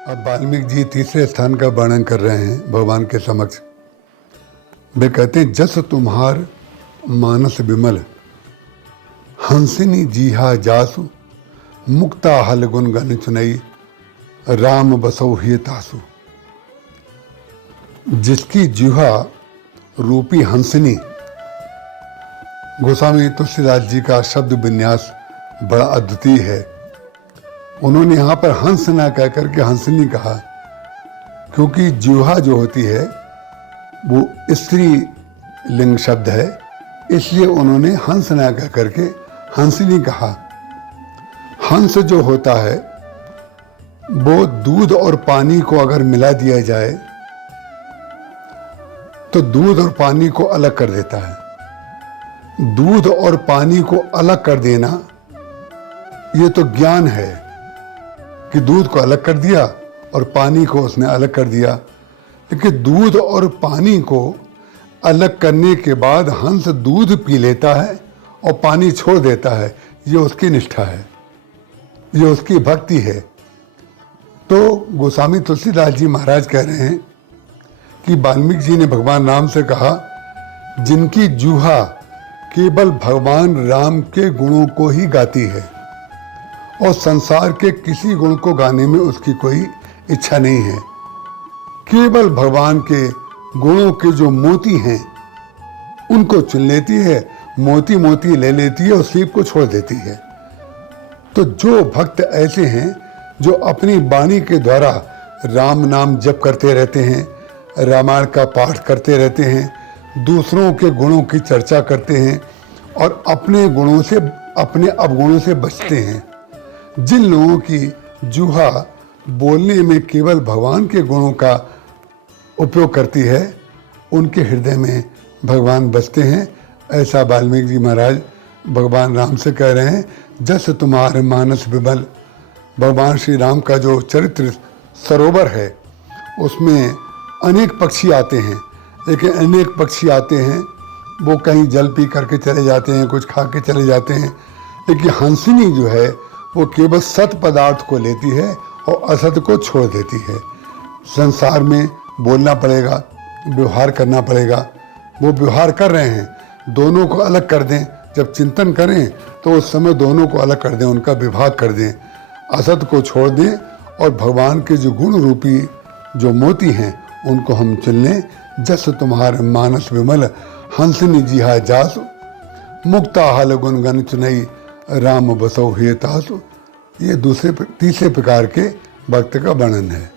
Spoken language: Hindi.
अब वाल्मीकि जी तीसरे स्थान का वर्णन कर रहे हैं भगवान के समक्ष। वे कहते हैं, जस तुम्हार मानस विमल, हंसिनी जीहा जासु, मुक्ता हल गुण गन चुनई, राम बसौ हिय तासु। जिसकी जिह्वा रूपी हंसिनी, गोस्वामी तुलसीदास जी का शब्द विन्यास बड़ा अद्वितीय है। उन्होंने यहाँ पर हंस ना कह करके हंसनी कहा, क्योंकि जिह्वा जो होती है वो स्त्री लिंग शब्द है, इसलिए उन्होंने हंस ना कह करके हंसनी कहा। हंस जो होता है वो दूध और पानी को अगर मिला दिया जाए तो दूध और पानी को अलग कर देता है। दूध और पानी को अलग कर देना ये तो ज्ञान है कि दूध को अलग कर दिया और पानी को उसने अलग कर दिया, लेकिन दूध और पानी को अलग करने के बाद हंस दूध पी लेता है और पानी छोड़ देता है, ये उसकी निष्ठा है, ये उसकी भक्ति है। तो गोस्वामी तुलसीदास जी महाराज कह रहे हैं कि वाल्मीकि जी ने भगवान राम से कहा, जिनकी जिह्वा केवल भगवान राम के गुणों को ही गाती है और संसार के किसी गुण को गाने में उसकी कोई इच्छा नहीं है, केवल भगवान के गुणों के जो मोती हैं उनको चुन लेती है, मोती मोती ले लेती है और सीप को छोड़ देती है। तो जो भक्त ऐसे हैं जो अपनी वाणी के द्वारा राम नाम जप करते रहते हैं, रामायण का पाठ करते रहते हैं, दूसरों के गुणों की चर्चा करते हैं और अपने गुणों से, अपने अवगुणों से बचते हैं, जिन लोगों की जिह्वा बोलने में केवल भगवान के गुणों का उपयोग करती है, उनके हृदय में भगवान बसते हैं। ऐसा वाल्मीकि जी महाराज भगवान राम से कह रहे हैं, जस तुम्हारे मानस विमल। भगवान श्री राम का जो चरित्र सरोवर है उसमें अनेक पक्षी आते हैं, लेकिन अनेक पक्षी आते हैं वो कहीं जल पी करके चले जाते हैं, कुछ खा के चले जाते हैं, लेकिन हंसिनी जो है वो केवल सत पदार्थ को लेती है और असत को छोड़ देती है। संसार में बोलना पड़ेगा, व्यवहार करना पड़ेगा, वो व्यवहार कर रहे हैं, दोनों को अलग कर दें। जब चिंतन करें तो उस समय दोनों को अलग कर दें, उनका विभाग कर दें, असत को छोड़ दें और भगवान के जो गुण रूपी जो मोती हैं उनको हम चुन लें। जस तुम्हार मानस विमल, हंसनी जिहा जासु, मुक्ता हल गुण गन चुनई, राम बसौ हिय तासु। ये तीसरे प्रकार के भक्त का वर्णन है।